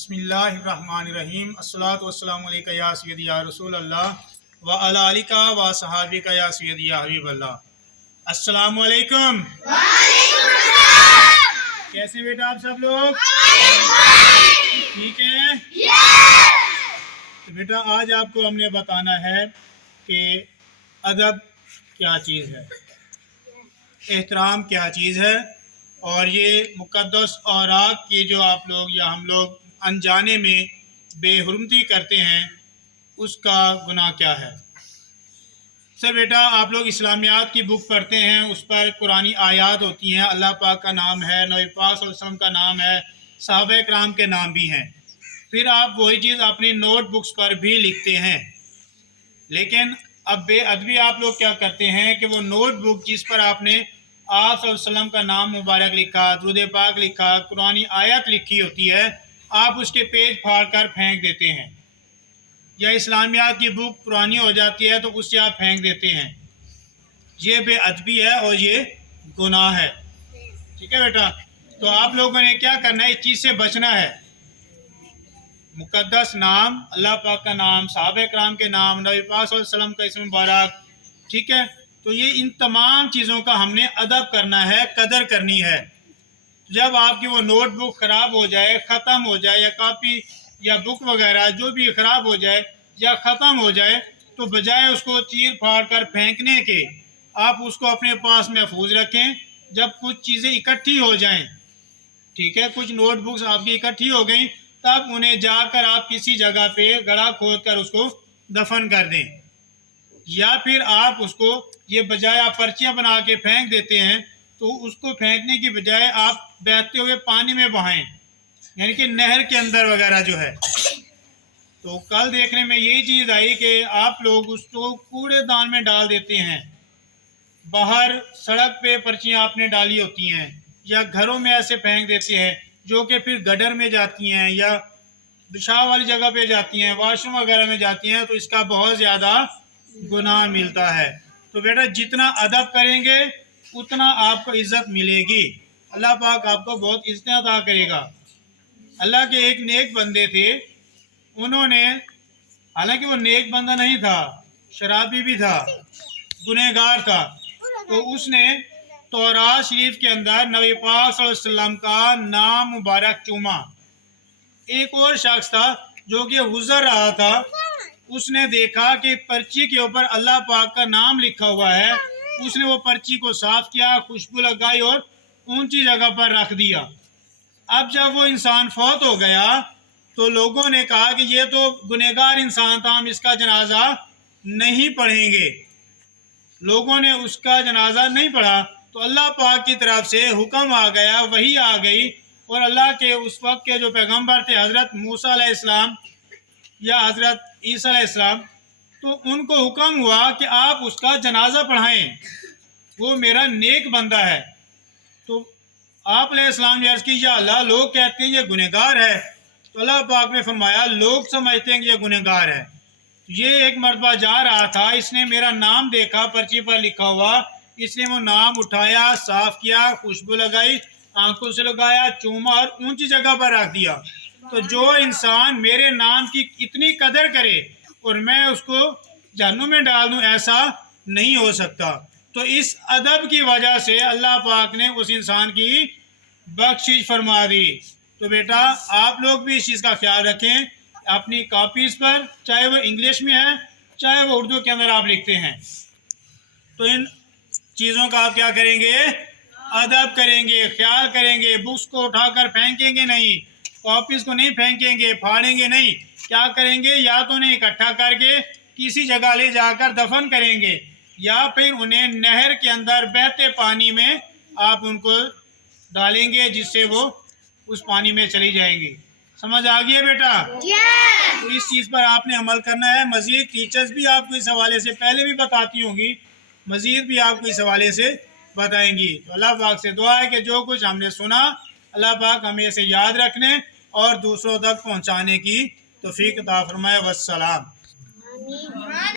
बिस्मिल्लाहिर्रहमानिर्रहीम। अस्सलातु वस्सलामु अलैका या सय्यदी या रसूल अल्लाह व अला आलिका व सहाबिका या सय्यदी या हबीब अल्लाह। अस्सलामु अलैकुम। कैसे बेटा आप सब लोग ठीक हैं? तो बेटा आज आपको हमने बताना है कि अदब क्या चीज़ है, एहतराम क्या चीज़ है, और ये मुक़द्दस औरात की जो आप लोग या हम लोग अनजाने में बेहुरमती करते हैं उसका गुनाह क्या है। सर बेटा आप लोग इस्लामियात की बुक पढ़ते हैं, उस पर कुरानी आयात होती हैं, अल्लाह पाक का नाम है, नबी पाक सल्लल्लाहु अलैहि वसल्लम का नाम है, सहाबा किराम के नाम भी हैं। फिर आप वही चीज़ अपनी नोट बुक्स पर भी लिखते हैं, लेकिन अब बेअदबी आप लोग क्या करते हैं कि वो नोट बुक जिस पर आपने आप सल्लल्लाहु अलैहि वसल्लम का नाम मुबारक लिखा, दुरूद पाक लिखा, कुरानी आयत लिखी होती है, आप उसके पेज फाड़ कर फेंक देते हैं, या इस्लामियात की बुक पुरानी हो जाती है तो उससे आप फेंक देते हैं। ये बेअदबी है और ये गुनाह है। ठीक है बेटा, तो आप लोगों ने क्या करना है, इस चीज़ से बचना है। मुक़द्दस नाम, अल्लाह पाक का नाम, सहाबा किराम के नाम, नबी पाक सल्लल्लाहु अलैहि वसल्लम का इस्म मुबारक, ठीक है, तो ये इन तमाम चीज़ों का हमने अदब करना है, कदर करनी है। जब आपकी वो नोट बुक ख़राब हो जाए, ख़त्म हो जाए, या कॉपी या बुक वगैरह जो भी ख़राब हो जाए या ख़त्म हो जाए, तो बजाय उसको चीर फाड़ कर फेंकने के आप उसको अपने पास महफूज रखें। जब कुछ चीज़ें इकट्ठी हो जाएं, ठीक है, कुछ नोट बुक्स आपकी इकट्ठी हो गई, तब उन्हें जाकर आप किसी जगह पे गड्ढा खोद कर उसको दफन कर दें, या फिर आप उसको ये बजाय आप पर्चियाँ बना के फेंक देते हैं, तो उसको फेंकने की बजाय आप बहते हुए पानी में बहाएं, यानी कि नहर के अंदर वगैरह जो है। तो कल देखने में यही चीज़ आई कि आप लोग उसको कूड़ेदान में डाल देते हैं, बाहर सड़क पे पर्चियाँ आपने डाली होती हैं, या घरों में ऐसे फेंक देते हैं जो कि फिर गटर में जाती हैं या पेशाब वाली जगह पे जाती हैं, वॉशरूम वगैरह में जाती हैं, तो इसका बहुत ज़्यादा गुनाह मिलता है। तो बेटा जितना अदब करेंगे उतना आपको इज़्ज़त मिलेगी, अल्लाह पाक आपको बहुत इज़्ज़त अता करेगा। अल्लाह के एक नेक बंदे थे, उन्होंने, हालांकि वो नेक बंदा नहीं था, शराबी भी था, गुनहगार था, तो उसने तौरात शरीफ के अंदर नबी पाक सल्लल्लाहु अलैहि वसल्लम का नाम मुबारक चूमा। एक और शख्स था जो कि गुजर रहा था, उसने देखा कि पर्ची के ऊपर अल्लाह पाक का नाम लिखा हुआ है, उसने वो पर्ची को साफ किया, खुशबू लगाई और ऊंची जगह पर रख दिया। अब जब वो इंसान फौत हो गया तो लोगों ने कहा कि ये तो गुनहगार इंसान था, हम इसका जनाजा नहीं पढ़ेंगे। लोगों ने उसका जनाजा नहीं पढ़ा, तो अल्लाह पाक की तरफ से हुक्म आ गया, वही आ गई, और अल्लाह के उस वक्त के जो पैगंबर थे हज़रत मूसा अलैहिस्सलाम या हज़रत ईसा अलैहिस्सलाम, तो उनको हुक्म हुआ कि आप उसका जनाजा पढ़ाएं, वो मेरा नेक बंदा है। तो आप अलैहिस्सलाम ने अर्ज़ की, या अल्लाह लोग कहते हैं ये गुनहगार है, तो अल्लाह पाक ने फरमाया लोग समझते हैं कि ये गुनहगार है। ये एक मरतबा जा रहा था, इसने मेरा नाम देखा पर्ची पर लिखा हुआ, इसने वो नाम उठाया, साफ किया, खुशबू लगाई, आंखों से लगाया, चूमा और ऊंची जगह पर रख दिया। तो जो इंसान मेरे नाम की इतनी कदर करे और मैं उसको जहन्नुम में डाल दूं, ऐसा नहीं हो सकता। तो इस अदब की वजह से अल्लाह पाक ने उस इंसान की बख्शिश फरमा दी। तो बेटा आप लोग भी इस चीज़ का ख्याल रखें अपनी कॉपीज़ पर, चाहे वो इंग्लिश में है चाहे वो उर्दू के अंदर आप लिखते हैं, तो इन चीज़ों का आप क्या करेंगे, अदब करेंगे, ख्याल करेंगे। बुक्स को उठाकर फेंकेंगे नहीं, कॉपीज़ को नहीं फेंकेंगे, फाड़ेंगे नहीं, क्या करेंगे, या तो उन्हें इकट्ठा करके किसी जगह ले जाकर दफन करेंगे, या फिर उन्हें नहर के अंदर बहते पानी में आप उनको डालेंगे, जिससे वो उस पानी में चली जाएंगी। समझ आ गई है बेटा? तो इस चीज़ पर आपने अमल करना है। मज़ीद टीचर्स भी आपको इस हवाले से पहले भी बताती होंगी, मज़ीद भी आपको इस हवाले से बताएंगी। तो अल्लाह पाक से दुआ है कि जो कुछ हमने सुना अल्लाह पाक हमें इसे याद रखने और दूसरों तक पहुँचाने की तौफीक अता फरमाए। वस्सलाम।